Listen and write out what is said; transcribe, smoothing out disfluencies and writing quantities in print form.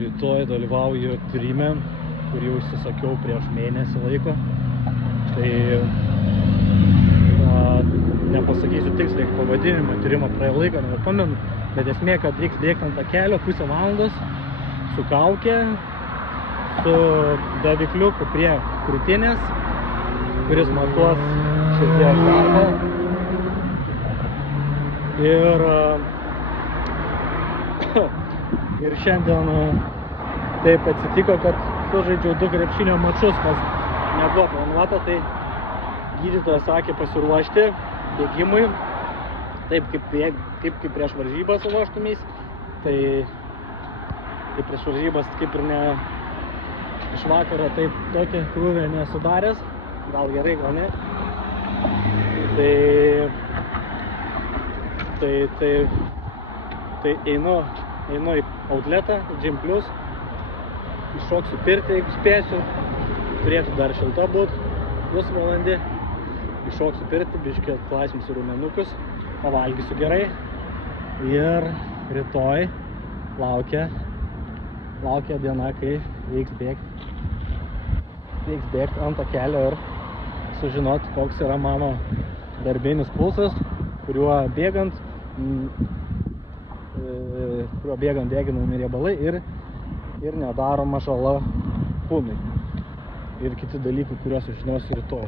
Rytoj dalyvauju trime, kurį užsisakiau prieš mėnesį laiko. Tai nepasakysiu tiksliai pavadinimą, tyrimo praėjo laiką, nepamenu, bet esmė, kad reiks bėgti ant takelio pusę valandos su kaukė, su davikliuku prie krūtinės, kuris matuos širdies darbą. Ir šiandien taip atsitiko, kad sužaidžiau 2 krepšinio mačus, kas nebuvo planuota, tai gydytojas sakė pasiruošti bėgimui, taip kaip prieš varžybas ruoštumeis, tai prieš varžybas kaip ir ne iš vakaro taip tokią krūvę nesudaręs, gal gerai, gal ne. Tai einu į outletą, Gym Plus, iššoksiu pirtį, jeigu spėsiu, turėtų dar šilta būt, pusvalandį, iššoksiu pirtį, biškį atlaisvinsiu raumenukus, pavalgysiu gerai ir rytoj laukia diena, kai reiks bėgti ant takelio ir sužinoti, koks yra mano darbinis pulsas, kuriuo bėgant deginami riebalai ir nedaroma žala kūnui. Ir kiti dalykai, kuriuos sužinosiu rytoj.